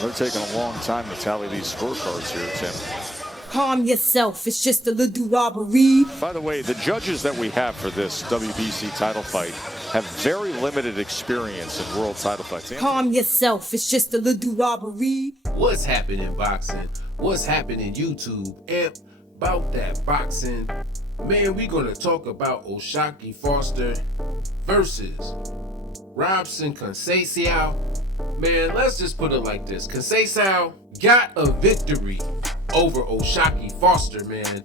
They're taking a long time to tally these scorecards here, Tim. Calm yourself, it's just a little robbery. By the way, the judges that we have for this WBC title fight have very limited experience in world title fights. Calm yourself, it's just a little robbery. What's happening, boxing? What's happening, YouTube? And about that boxing, man, we gonna talk about O'Shaquie Foster versus Robson Conceição. Man, let's just put it like this. Conceição got a victory over O'Shaquie Foster, man.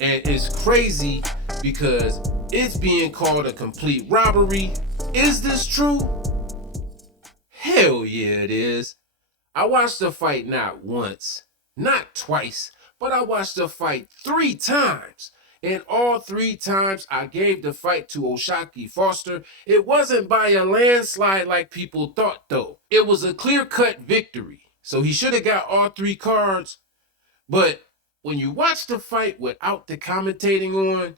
And it's crazy because it's being called a complete robbery. Is this true? Hell yeah, it is. I watched the fight not once, not twice, but I watched the fight 3 times. And all 3 times I gave the fight to O'Shaquie Foster. It wasn't by a landslide like people thought, though. It was a clear-cut victory. So he should have got all 3 cards. But when you watch the fight without the commentating on,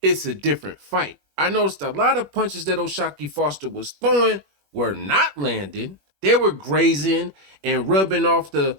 it's a different fight. I noticed a lot of punches that O'Shaquie Foster was throwing were not landing. They were grazing and rubbing off the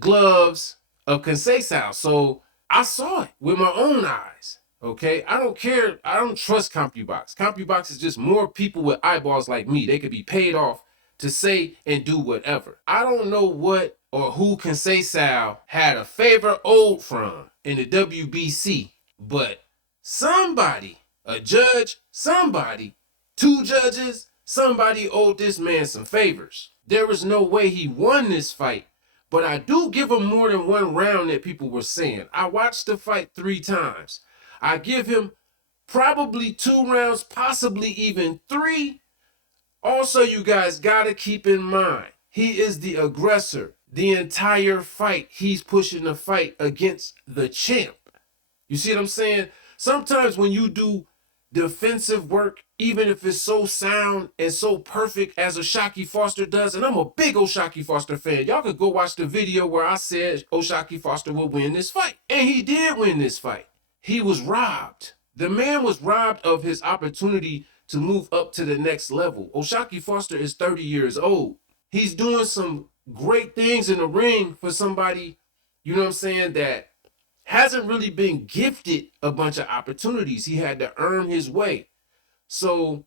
gloves of Conceição. So I saw it with my own eyes. Okay, I don't care. I don't trust CompuBox. CompuBox is just more people with eyeballs like me. They could be paid off to say and do whatever. I don't know what or who Conceição had a favor owed from in the WBC, but somebody, a judge, somebody, 2 judges, somebody owed this man some favors. There was no way he won this fight, but I do give him more than 1 round that people were saying. I watched the fight 3 times. I give him probably 2 rounds, possibly even 3. Also, you guys gotta keep in mind, he is the aggressor. The entire fight, he's pushing the fight against the champ. You see what I'm saying? Sometimes when you do defensive work, even if it's so sound and so perfect as O'Shaquie Foster does, and I'm a big O'Shaquie Foster fan. Y'all could go watch the video where I said O'Shaquie Foster would win this fight. And he did win this fight. He was robbed. The man was robbed of his opportunity to move up to the next level. O'Shaquie Foster is 30 years old. He's doing some great things in the ring for somebody, you know what I'm saying, that hasn't really been gifted a bunch of opportunities. He had to earn his way. So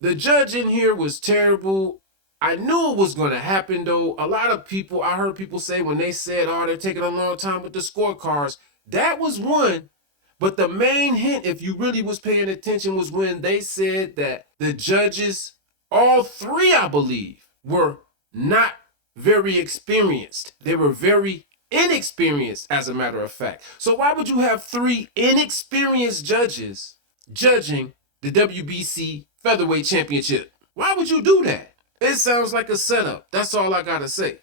the judge in here was terrible. I knew it was going to happen, though. A lot of people, I heard people say when they said, oh, they're taking a long time with the scorecards, that was one. But the main hint, if you really was paying attention, was when they said that the judges, all 3, I believe, were not very experienced. They were very inexperienced, as a matter of fact. So why would you have 3 inexperienced judges judging the WBC Featherweight Championship? Why would you do that? It sounds like a setup. That's all I gotta say.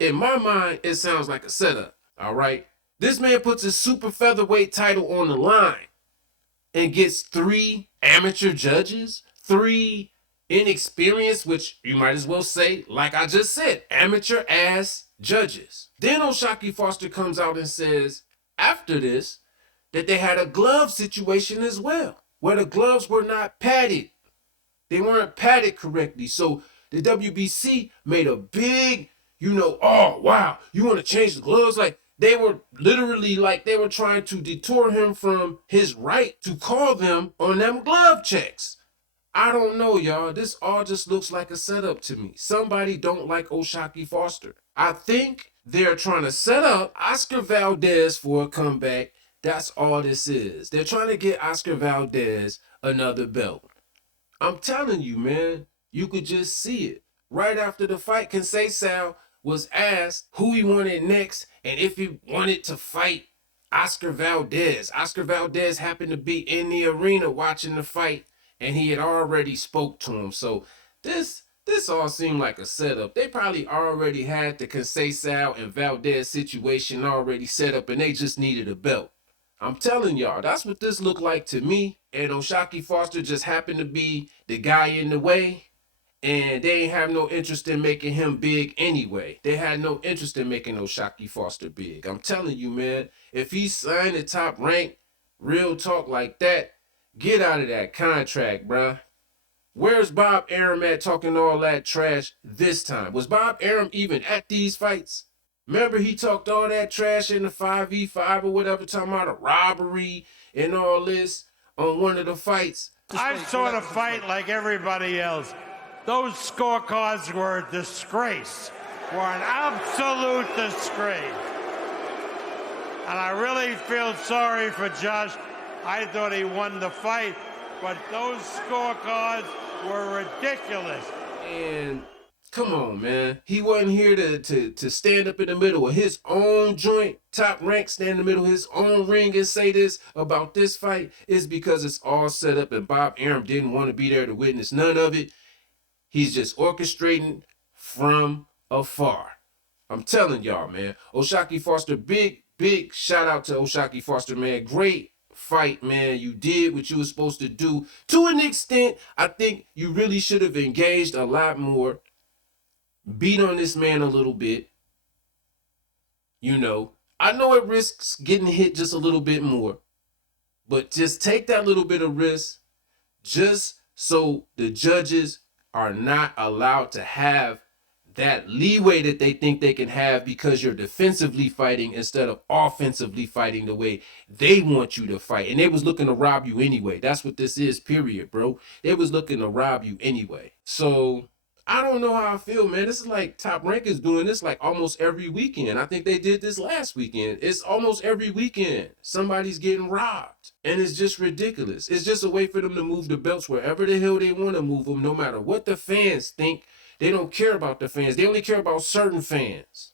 In my mind, it sounds like a setup. All right? This man puts his super featherweight title on the line and gets 3 amateur judges, 3 inexperienced, which you might as well say, like I just said, amateur ass judges. Then O'Shaquie Foster comes out and says after this that they had a glove situation as well, where the gloves were not padded. They weren't padded correctly. So the WBC made a big, oh wow, you want to change the gloves? Like they were literally like they were trying to detour him from his right to call them on them glove checks. I don't know, y'all. This all just looks like a setup to me. Somebody don't like O'Shaquie Foster. I think they're trying to set up Oscar Valdez for a comeback. That's all this is. They're trying to get Oscar Valdez another belt. I'm telling you, man, you could just see it. Right after the fight, Conceição was asked who he wanted next and if he wanted to fight Oscar Valdez. Oscar Valdez happened to be in the arena watching the fight, and he had already spoke to him. So this all seemed like a setup. They probably already had the Conceição and Valdez situation already set up, and they just needed a belt. I'm telling y'all, that's what this looked like to me. And O'Shaquie Foster just happened to be the guy in the way, and they ain't have no interest in making him big anyway. They had no interest in making O'Shaquie Foster big. I'm telling you, man, if he signed the top rank, real talk like that, get out of that contract, bruh. Where's Bob Arum at talking all that trash this time? Was Bob Arum even at these fights? Remember he talked all that trash in the 5v5 or whatever, talking about a robbery and all this on one of the fights? I saw the fight like everybody else. Those scorecards were a disgrace, were an absolute disgrace. And I really feel sorry for Josh. I thought he won the fight, but those scorecards were ridiculous. And come on, man. He wasn't here to stand up in the middle of his own joint, Top Rank, stand in the middle of his own ring and say this about this fight. It's because it's all set up and Bob Arum didn't want to be there to witness none of it. He's just orchestrating from afar. I'm telling y'all, man. O'Shaquie Foster, big shout out to O'Shaquie Foster, man. Great fight, man. You did what you were supposed to do. To an extent, I think you really should have engaged a lot more. Beat on this man a little bit. You know, I know it risks getting hit just a little bit more. But just take that little bit of risk just so the judges are not allowed to have that leeway that they think they can have because you're defensively fighting instead of offensively fighting the way they want you to fight. And they was looking to rob you anyway. That's what this is, period, bro. They was looking to rob you anyway. So I don't know how I feel, man. This is like Top Rank is doing this like almost every weekend. I think they did this last weekend. It's almost every weekend. Somebody's getting robbed. And it's just ridiculous. It's just a way for them to move the belts wherever the hell they want to move them, no matter what the fans think. They don't care about the fans. They only care about certain fans.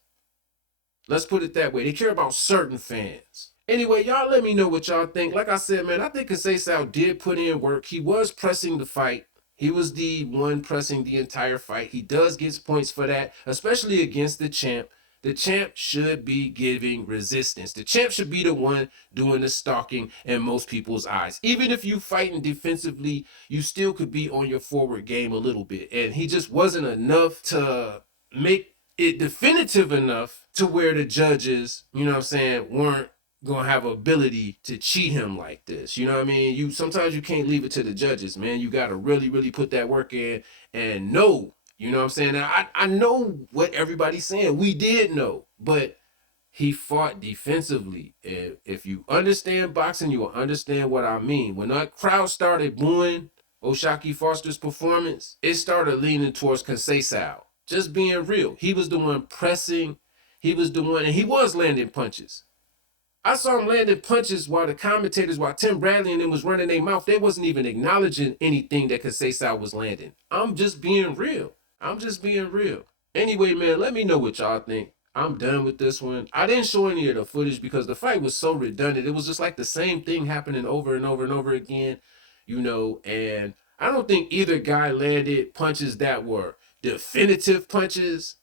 Let's put it that way. They care about certain fans. Anyway, y'all let me know what y'all think. Like I said, man, I think Conceição did put in work. He was pressing the fight. He was the one pressing the entire fight. He does get points for that, especially against the champ. The champ should be giving resistance. The champ should be the one doing the stalking in most people's eyes. Even if you fighting defensively, you still could be on your forward game a little bit. And he just wasn't enough to make it definitive enough to where the judges, you know what I'm saying, weren't gonna have ability to cheat him like this. You know what I mean? Sometimes you can't leave it to the judges, man. You gotta really put that work in and know. You know what I'm saying? Now, I know what everybody's saying. We did know, but he fought defensively. And if you understand boxing, you will understand what I mean. When that crowd started booing O'Shaquie Foster's performance, it started leaning towards Conceição. Just being real. He was the one pressing. He was the one, and he was landing punches. I saw him landing punches while the commentators, while Tim Bradley and them was running their mouth, they wasn't even acknowledging anything that Conceição was landing. I'm just being real. Anyway, man, let me know what y'all think. I'm done with this one. I didn't show any of the footage because the fight was so redundant. It was just like the same thing happening over and over and over again, you know, and I don't think either guy landed punches that were definitive punches.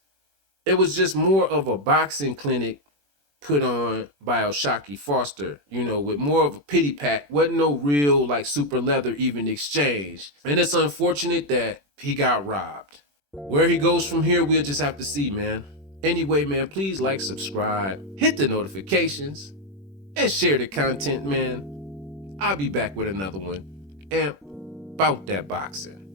It was just more of a boxing clinic put on by O'Shaquie Foster, you know, with more of a pity pat. Wasn't no real, like, super leather even exchange. And it's unfortunate that he got robbed. Where he goes from here, we'll just have to see, man. Anyway, man, please like, subscribe, hit the notifications, and share the content, man. I'll be back with another one. And about that boxing.